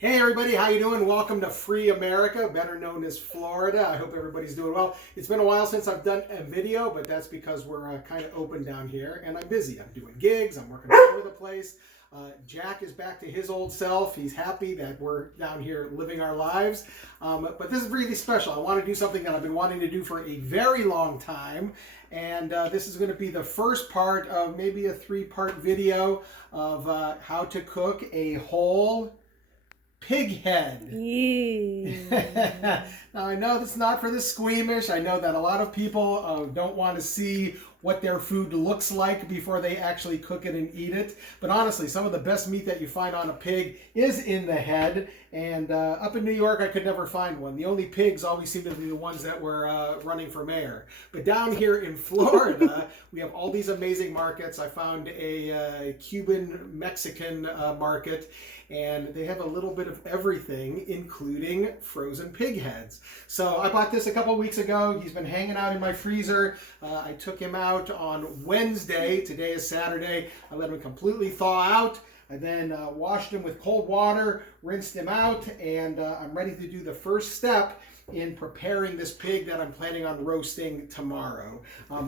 Hey everybody, how you doing? Welcome to Free America, better known as Florida. I hope everybody's doing well. It's been a while since I've done a video, but that's because we're kind of open down here and I'm busy. I'm doing gigs, I'm working all over the place. Jack is back to his old self. He's happy that we're down here living our lives. But this is really special. I want to do something that I've been wanting to do for a very long time. And this is going to be the first part of maybe a 3-part video of how to cook a whole pig head. Now I know that's not for the squeamish. I know that a lot of people don't want to see what their food looks like before they actually cook it and eat it. But honestly, some of the best meat that you find on a pig is in the head. And up in New York, I could never find one. The only pigs always seem to be the ones that were running for mayor. But down here in Florida, we have all these amazing markets. I found a Cuban-Mexican market, and they have a little bit of everything, including frozen pig heads. So I bought this a couple weeks ago. He's been hanging out in my freezer. I took him out on Wednesday. Today is Saturday. I let him completely thaw out. I then washed him with cold water, rinsed him out, and I'm ready to do the first step in preparing this pig that I'm planning on roasting tomorrow.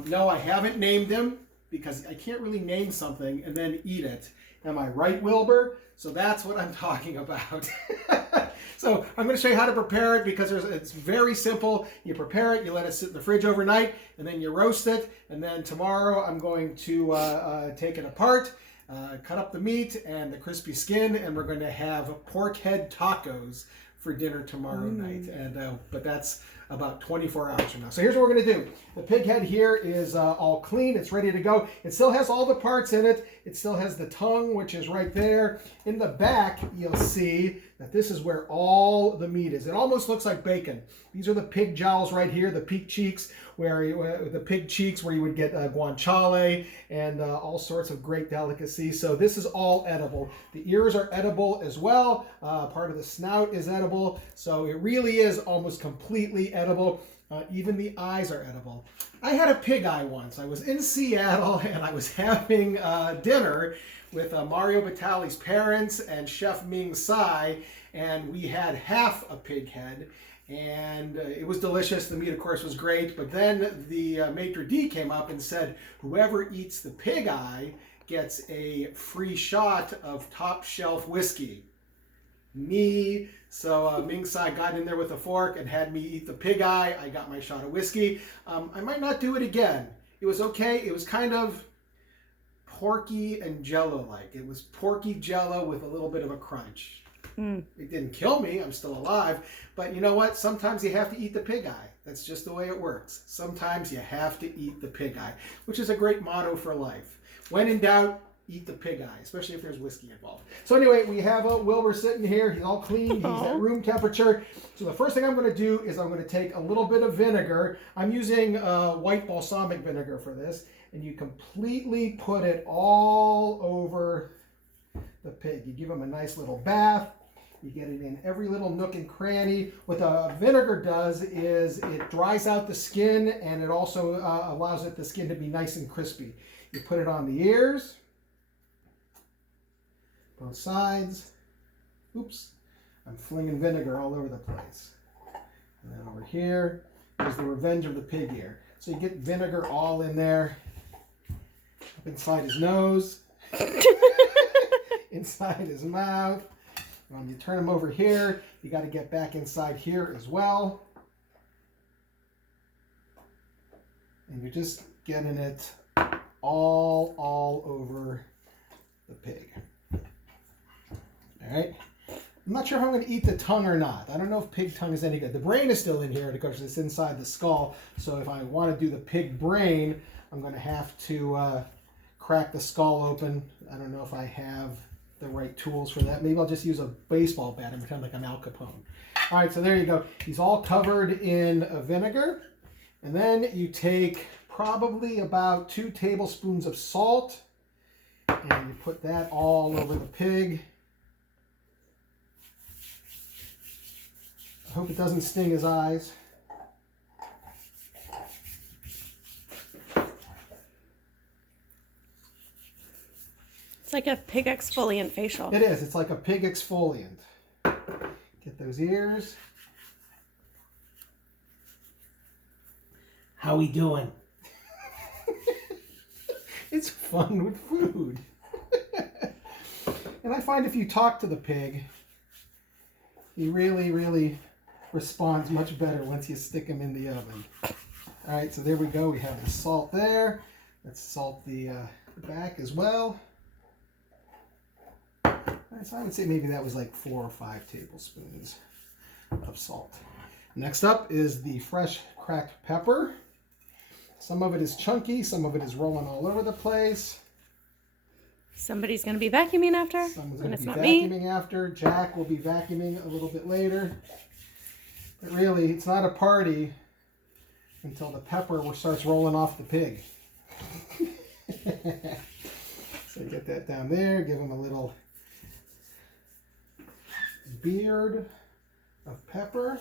No, I haven't named him because I can't really name something and then eat it. Am I right, Wilbur? So that's what I'm talking about. So I'm going to show you how to prepare it because it's very simple. You prepare it, you let it sit in the fridge overnight, and then you roast it. And then tomorrow I'm going to take it apart, cut up the meat and the crispy skin, and we're going to have pork head tacos for dinner tomorrow night. And but that's about 24 hours from now. So here's what we're going to do. The pig head here is all clean. It's ready to go. It still has all the parts in it. It still has the tongue, which is right there. In the back, you'll see that this is where all the meat is. It almost looks like bacon. These are the pig jowls right here, the pig cheeks, where you would get guanciale and all sorts of great delicacies. So this is all edible. The ears are edible as well. Part of the snout is edible. So it really is almost completely edible. Even the eyes are edible. I had a pig eye once. I was in Seattle and I was having dinner with Mario Batali's parents and Chef Ming Tsai, and we had half a pig head, and it was delicious. The meat, of course, was great, but then the maitre d' came up and said, whoever eats the pig eye gets a free shot of top shelf whiskey. Me. So Ming Tsai got in there with a fork and had me eat the pig eye. I got my shot of whiskey. I might not do it again. It was okay. It was kind of porky and jello-like. It was porky jello with a little bit of a crunch. It didn't kill me. I'm still alive. But you know what? Sometimes you have to eat the pig eye. That's just the way it works. Sometimes you have to eat the pig eye, which is a great motto for life. When in doubt, eat the pig eye, especially if there's whiskey involved. So anyway, we have Wilbur sitting here. He's all clean. He's at room temperature. So the first thing I'm going to do is I'm going to take a little bit of vinegar. I'm using white balsamic vinegar for this. And you completely put it all over the pig. You give him a nice little bath. You get it in every little nook and cranny. What the vinegar does is it dries out the skin, and it also allows the skin to be nice and crispy. You put it on the ears, both sides. Oops, I'm flinging vinegar all over the place. And then over here is the Revenge of the Pig ear. So you get vinegar all in there, up inside his nose, inside his mouth. You turn him over here, you got to get back inside here as well. And you're just getting it all over the pig. All right. I'm not sure if I'm going to eat the tongue or not. I don't know if pig tongue is any good. The brain is still in here because it's inside the skull. So if I want to do the pig brain, I'm going to have to crack the skull open. I don't know if I have the right tools for that. Maybe I'll just use a baseball bat and pretend like I'm Al Capone. All right, so there you go. He's all covered in vinegar. And then you take probably about 2 tablespoons of salt and you put that all over the pig. I hope it doesn't sting his eyes. It's like a pig exfoliant facial. It is. It's like a pig exfoliant. Get those ears. How we doing? It's fun with food. And I find if you talk to the pig, he really responds much better once you stick him in the oven. All right, so there we go. We have the salt there. Let's salt the back as well. So I would say maybe that was like 4 or 5 tablespoons of salt. Next up is the fresh cracked pepper. Some of it is chunky, some of it is rolling all over the place. Somebody's going to be vacuuming after, Someone's and going it's to be not vacuuming me. after. Jack will be vacuuming a little bit later. But really, it's not a party until the pepper starts rolling off the pig. So get that down there, give him a little beard of pepper.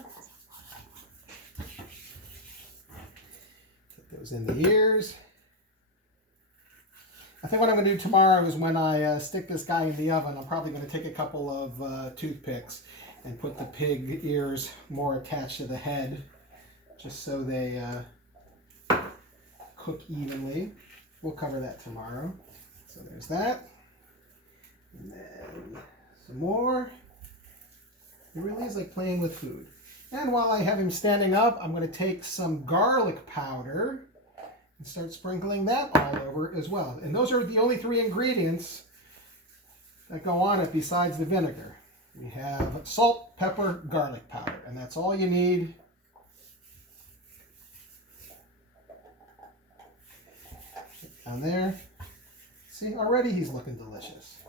Get those in the ears. I think what I'm going to do tomorrow is when I stick this guy in the oven, I'm probably going to take a couple of toothpicks and put the pig ears more attached to the head, just so they cook evenly. We'll cover that tomorrow. So there's that. And then some more. It really is like playing with food. And while I have him standing up, I'm going to take some garlic powder and start sprinkling that all over as well. And those are the only 3 ingredients that go on it besides the vinegar. We have salt, pepper, garlic powder, and that's all you need. Down there. See, already he's looking delicious.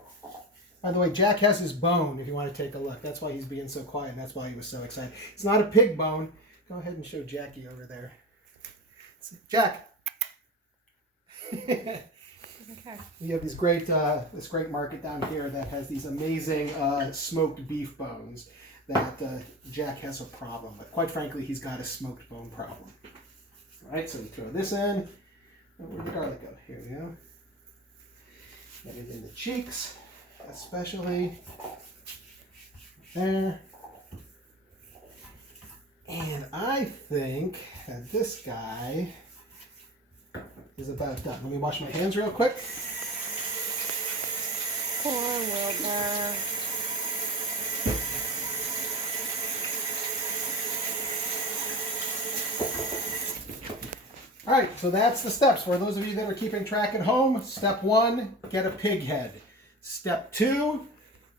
By the way, Jack has his bone, if you want to take a look. That's why he's being so quiet, and that's why he was so excited. It's not a pig bone. Go ahead and show Jackie over there. Jack! Okay. We have this great market down here that has these amazing smoked beef bones that Jack has a problem with. Quite frankly, he's got a smoked bone problem. All right, so we throw this in. Oh, where'd the garlic go? Here we go. Get it in the cheeks, especially there. And I think that this guy is about done. Let me wash my hands real quick. Poor Wilbur. All right, so that's the steps. For those of you that are keeping track at home, step 1, get a pig head. Step 2,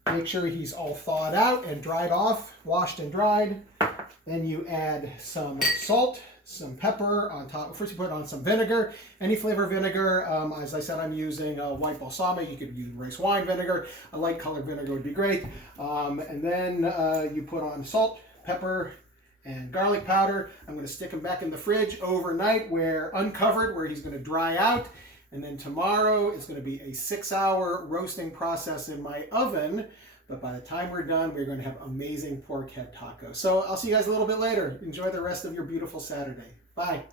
make sure he's all thawed out and dried off, washed and dried. Then you add some salt, some pepper on top. First you put on some vinegar, any flavor vinegar. As I said, I'm using white balsamic. You could use rice wine vinegar. A light colored vinegar would be great. And then you put on salt, pepper, and garlic powder. I'm going to stick him back in the fridge overnight where uncovered, where he's going to dry out. And then tomorrow it's going to be a 6-hour roasting process in my oven. But by the time we're done, we're going to have amazing pork head tacos. So I'll see you guys a little bit later. Enjoy the rest of your beautiful Saturday. Bye.